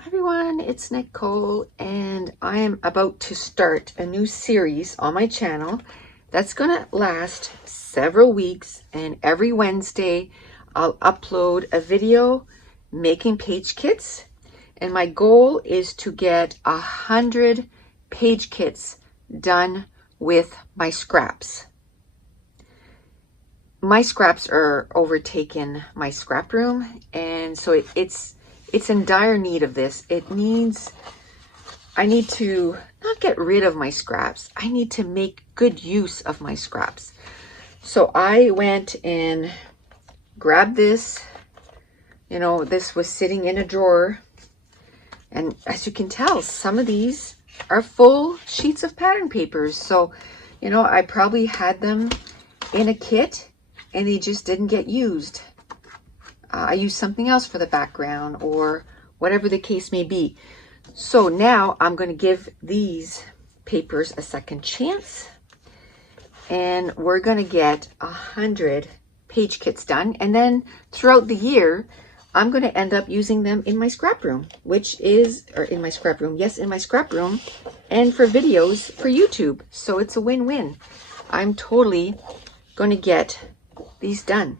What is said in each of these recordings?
Hi everyone, it's Nicole and I am about to start a new series on my channel that's gonna last several weeks, and every Wednesday I'll upload a video making page kits, and my goal is to get 100 page kits done with my scraps. My scraps are overtaking my scrap room, and so it's in dire need of this. I need to not get rid of my scraps. I need to make good use of my scraps. So I went and grabbed this. This was sitting in a drawer. And as you can tell, some of these are full sheets of pattern papers. So, I probably had them in a kit and they just didn't get used. I use something else for the background or whatever the case may be. So now I'm going to give these papers a second chance, and we're going to get 100 page kits done. And then throughout the year, I'm going to end up using them in my scrap room, in my scrap room, and for videos for YouTube. So it's a win-win. I'm totally going to get these done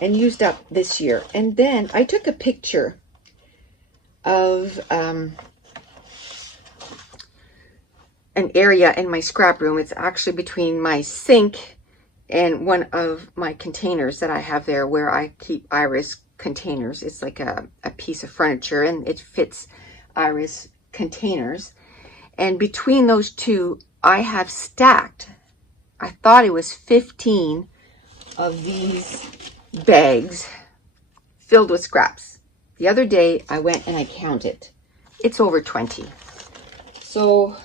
and used up this year. And then I took a picture of an area in my scrap room. It's actually between my sink and one of my containers that I have there where I keep iris containers. It's like a piece of furniture and it fits iris containers. And between those two, I have stacked, I thought it was 15 of these bags filled with scraps. The other day I went and I counted. It's over 20. So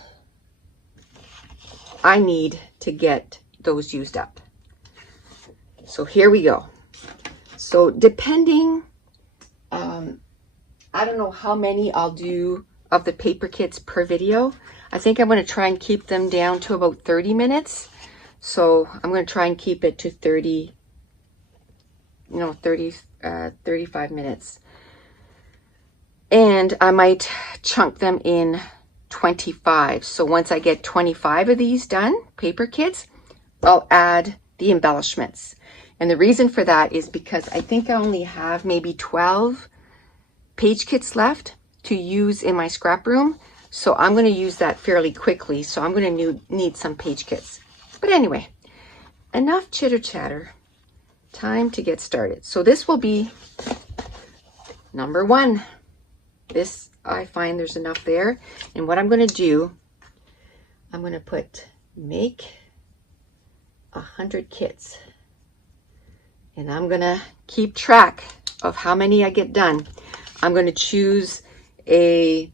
I need to get those used up. So here we go. So depending, I don't know how many I'll do of the paper kits per video. I think I'm going to try and keep them down to about 30 minutes. So I'm going to try and keep it to 35 minutes. And I might chunk them in 25. So once I get 25 of these done, paper kits, I'll add the embellishments. And the reason for that is because I think I only have maybe 12 page kits left to use in my scrap room. So I'm going to use that fairly quickly. So I'm going to need some page kits. But anyway, enough chitter chatter. Time to get started. So this will be number 1. This, I find there's enough there. And what I'm going to do, I'm going to put make 100 kits. And I'm going to keep track of how many I get done. I'm going to choose a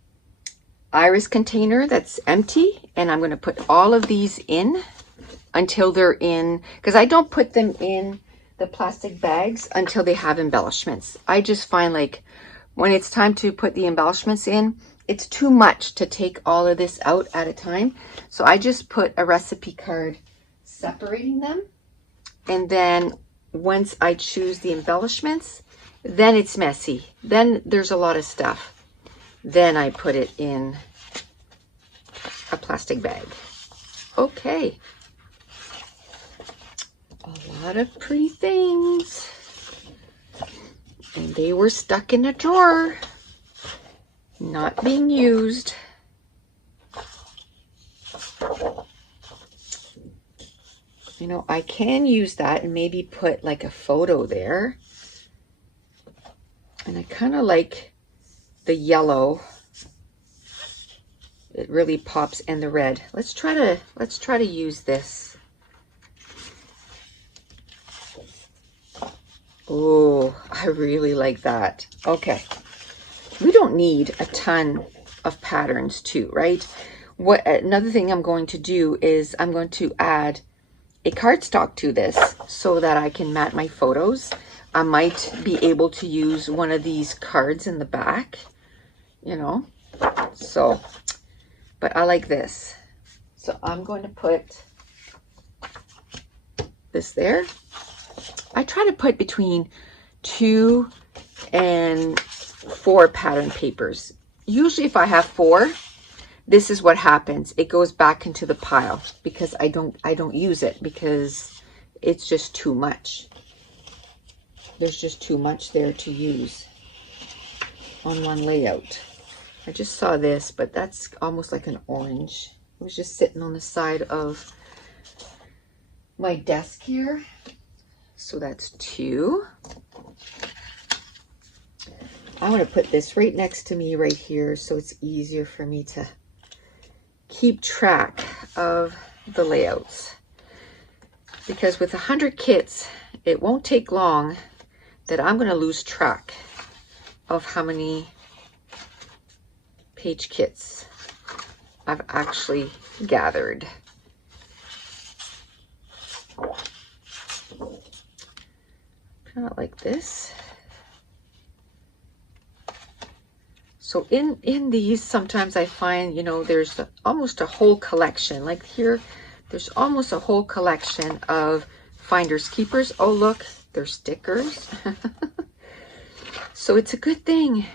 iris container that's empty, and I'm going to put all of these in until they're in, because I don't put them in the plastic bags until they have embellishments. I just find like when it's time to put the embellishments in, it's too much to take all of this out at a time. So I just put a recipe card separating them. And then once I choose the embellishments, then it's messy. Then there's a lot of stuff. Then I put it in a plastic bag. Okay. A lot of pretty things. And they were stuck in a drawer, not being used. I can use that and maybe put like a photo there. And I kind of like the yellow. It really pops, and the red. Let's try to use this. Oh, I really like that. Okay. We don't need a ton of patterns too, right? Another thing I'm going to do is I'm going to add a cardstock to this so that I can mat my photos. I might be able to use one of these cards in the back, so, but I like this. So I'm going to put this there. I try to put between 2 and 4 pattern papers. Usually if I have 4, this is what happens. It goes back into the pile because I don't use it because it's just too much. There's just too much there to use on one layout. I just saw this, but that's almost like an orange. It was just sitting on the side of my desk here. So that's 2. I'm going to put this right next to me right here so it's easier for me to keep track of the layouts. Because with 100 kits, it won't take long that I'm going to lose track of how many page kits I've actually gathered. Kind of like this. So in these, sometimes I find, you know, there's almost a whole collection. Like here, there's almost a whole collection of finders keepers. Oh, look, they're stickers. So it's a good thing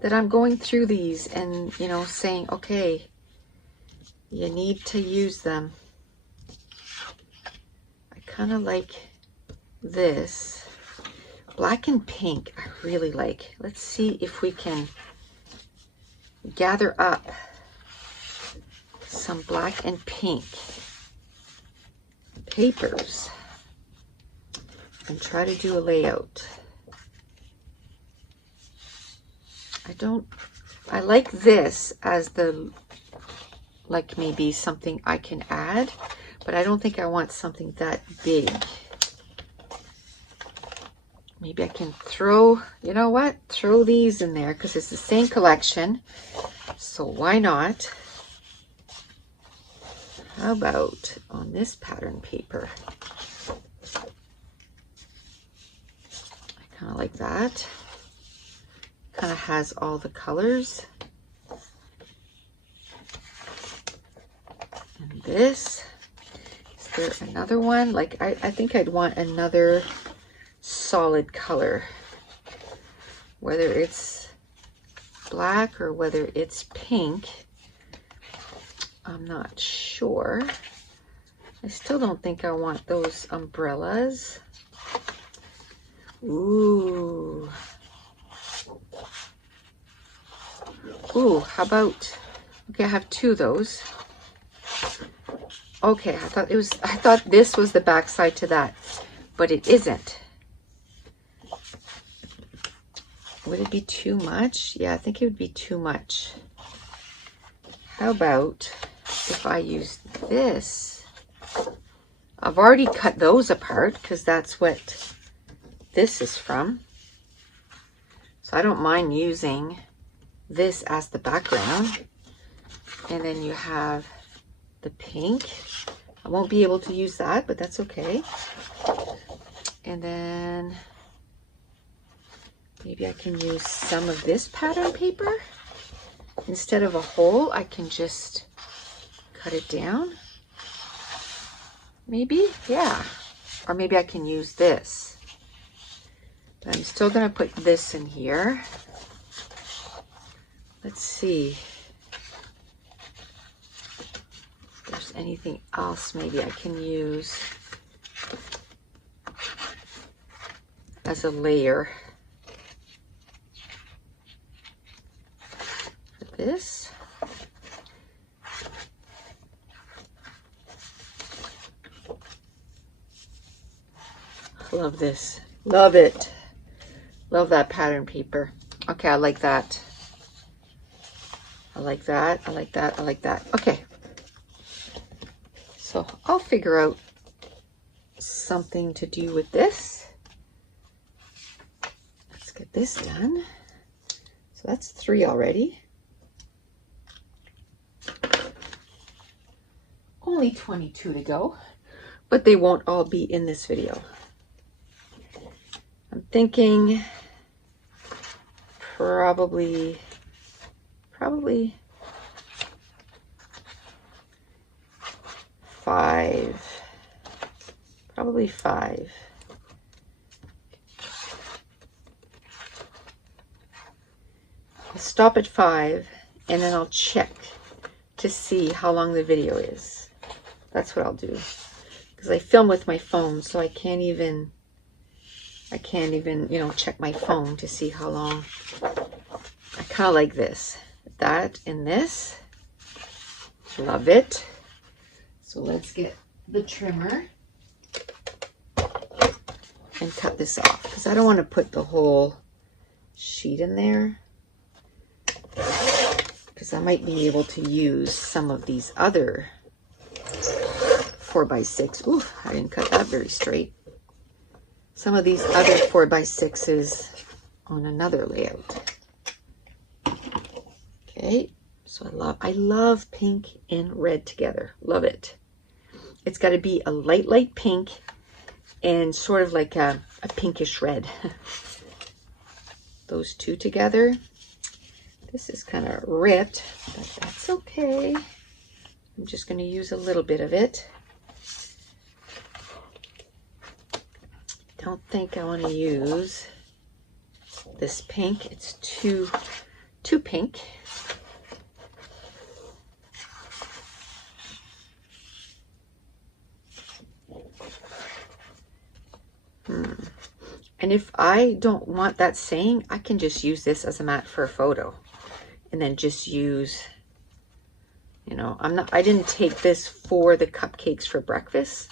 that I'm going through these and, you know, saying, okay, you need to use them. I kind of like this. Black and pink, I really like. Let's see if we can gather up some black and pink papers and try to do a layout. I like this as the, like maybe something I can add, but I don't think I want something that big. Maybe I can throw, you know what? Throw these in there because it's the same collection. So why not? How about on this pattern paper? I kind of like that. Kind of has all the colors. And this. Is there another one? Like I think I'd want another solid color, whether it's black or whether it's pink. I'm not sure. I still don't think I want those umbrellas. Ooh, how about, okay, I have 2 of those. Okay, I thought this was the back side to that, but it isn't. Would it be too much? Yeah, I think it would be too much. How about if I use this? I've already cut those apart because that's what this is from. So I don't mind using this as the background. And then you have the pink. I won't be able to use that, but that's okay. And then maybe I can use some of this pattern paper. Instead of a hole, I can just cut it down. Maybe, yeah. Or maybe I can use this. But I'm still gonna put this in here. Let's see if there's anything else maybe I can use as a layer. For this. Love this. Love it. Love that pattern paper. Okay, I like that. I like that. I like that. I like that. Okay. So I'll figure out something to do with this. Let's get this done. So that's 3 already. Only 22 to go, but they won't all be in this video. I'm thinking probably 5. Probably 5. stop at 5 and then I'll check to see how long the video is. That's what I'll do. Because I film with my phone, so I can't even, you know, check my phone to see how long. I kind of like this. That and this. Love it. So let's get the trimmer and cut this off, because I don't want to put the whole sheet in there, because I might be able to use some of these other 4x6. Ooh, I didn't cut that very straight. Some of these other 4x6s on another layout. Okay, so I love pink and red together. Love it. It's got to be a light pink and sort of like a pinkish red. Those two together. This is kind of ripped, but that's okay. I'm just going to use a little bit of it. Don't think I want to use this pink. It's too pink. And if I don't want that saying, I can just use this as a mat for a photo, and then just use, you know, I didn't take this for the cupcakes for breakfast.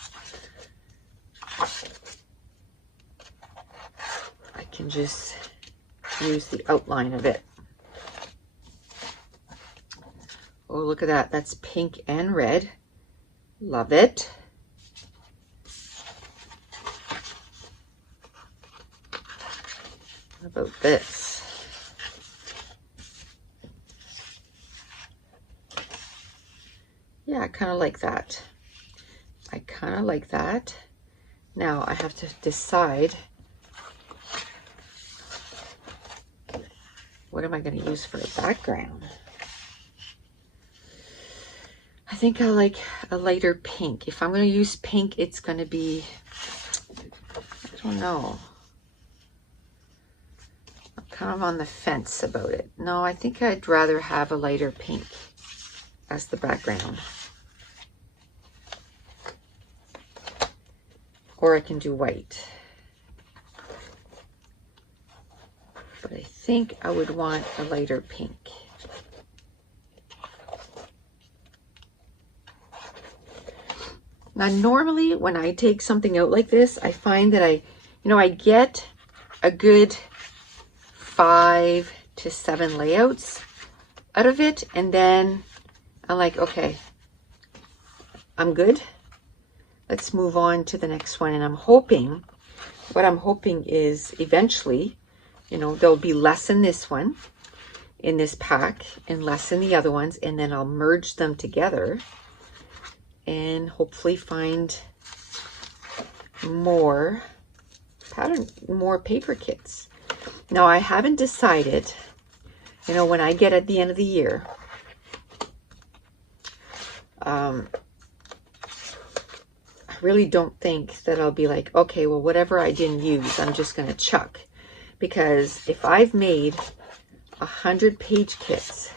I can just use the outline of it. Oh, look at that. That's pink and red. Love it. What about this? Yeah, I kind of like that. I kind of like that. Now I have to decide, what am I going to use for a background? I think I like a lighter pink. If I'm going to use pink, it's going to be, I don't know. I'm kind of on the fence about it. No, I think I'd rather have a lighter pink as the background. Or I can do white. But I think I would want a lighter pink. Now, normally when I take something out like this, I find that I get a good 5 to 7 layouts out of it. And then I'm like, okay, I'm good. Let's move on to the next one. And what I'm hoping is eventually, there'll be less in this one, in this pack, and less in the other ones. And then I'll merge them together and hopefully find more paper kits. Now, I haven't decided, when I get at the end of the year, I really don't think that I'll be like, okay, well, whatever I didn't use, I'm just going to chuck. Because if I've made 100 page kits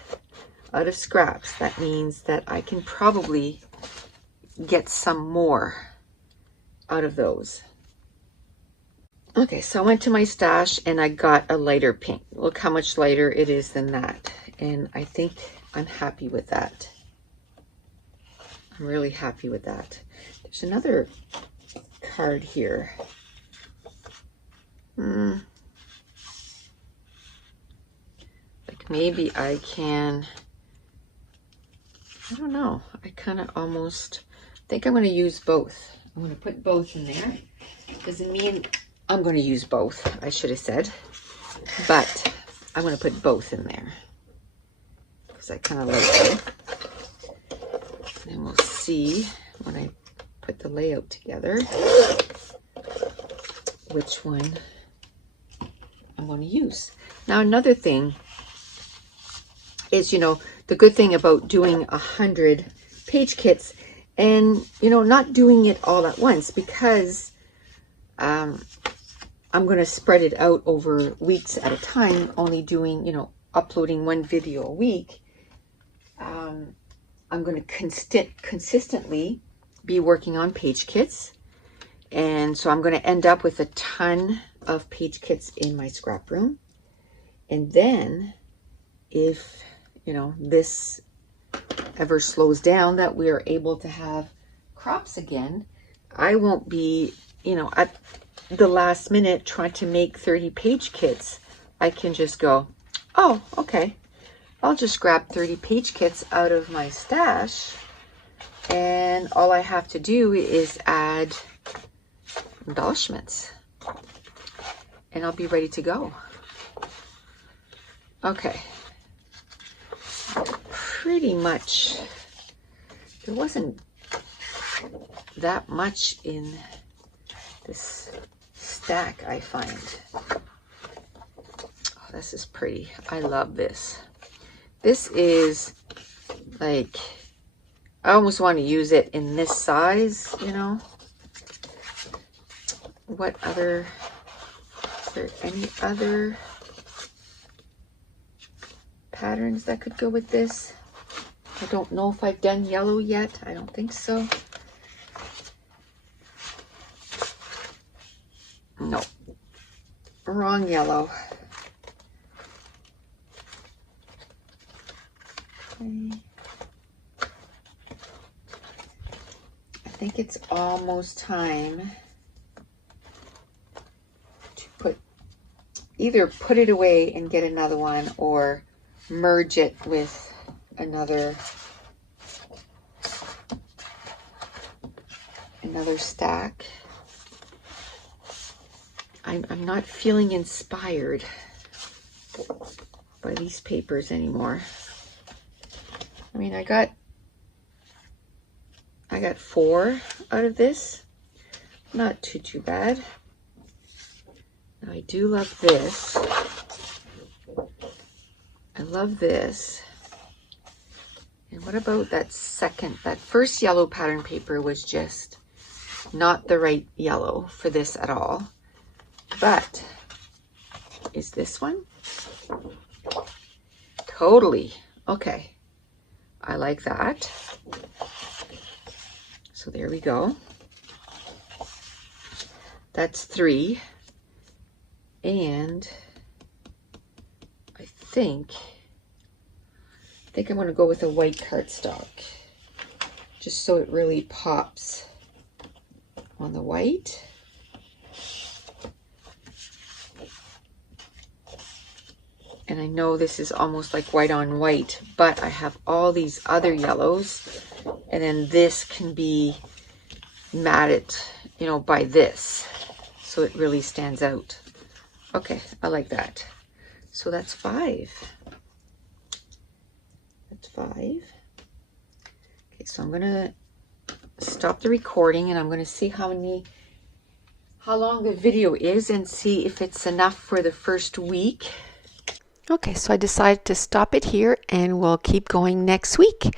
out of scraps, that means that I can probably get some more out of those. Okay, so I went to my stash and I got a lighter pink. Look how much lighter it is than that. And I think I'm happy with that. I'm really happy with that. There's another card here. Like maybe I can, I don't know. I kind of almost think I'm going to use both. I'm going to put both in there. Doesn't mean I'm going to use both, I should have said. But I'm going to put both in there because I kind of like both. And we'll see when I put the layout together which one I'm going to use. Now, another thing is, the good thing about doing 100 page kits and, not doing it all at once, because I'm going to spread it out over weeks at a time, only doing, uploading one video a week, I'm going to consistently be working on page kits. And so I'm going to end up with a ton of page kits in my scrap room. And then if, you know, this ever slows down, that we are able to have crops again, I won't be, you know, at the last minute trying to make 30 page kits. I can just go, oh, okay, I'll just grab 30 page kits out of my stash, and all I have to do is add embellishments and I'll be ready to go. Okay, pretty much there wasn't that much in this stack, I find. Oh, this is pretty. I love this. This is like, I almost want to use it in this size, you know. What other, is there any other patterns that could go with this? I don't know if I've done yellow yet. I don't think so. No, wrong yellow. Okay. I think it's almost time to either put it away and get another one, or merge it with another stack. I'm not feeling inspired by these papers anymore. I mean, I got 4 out of this. Not too bad. Now, I do love this. I love this. And what about that first yellow pattern paper was just not the right yellow for this at all. But is this one? Totally. Okay. I like that. So there we go. That's 3. And I think I'm going to go with a white cardstock, just so it really pops on the white. And I know this is almost like white on white, but I have all these other yellows, and then this can be matted, you know, by this, so it really stands out. Okay, I like that. So that's 5. That's 5. Okay, so I'm gonna stop the recording, and I'm gonna see how long the video is and see if it's enough for the first week. Okay, so I decided to stop it here, and we'll keep going next week.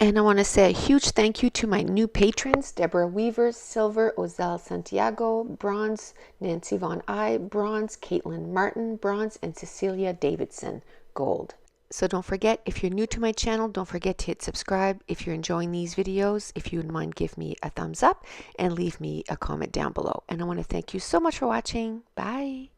And I want to say a huge thank you to my new patrons: Deborah Weaver, Silver, Ozell Santiago, Bronze, Nancy Von I, Bronze, Caitlin Martin, Bronze, and Cecilia Davidson, Gold. So don't forget, if you're new to my channel, don't forget to hit subscribe. If you're enjoying these videos, if you wouldn't mind, give me a thumbs up and leave me a comment down below. And I want to thank you so much for watching. Bye.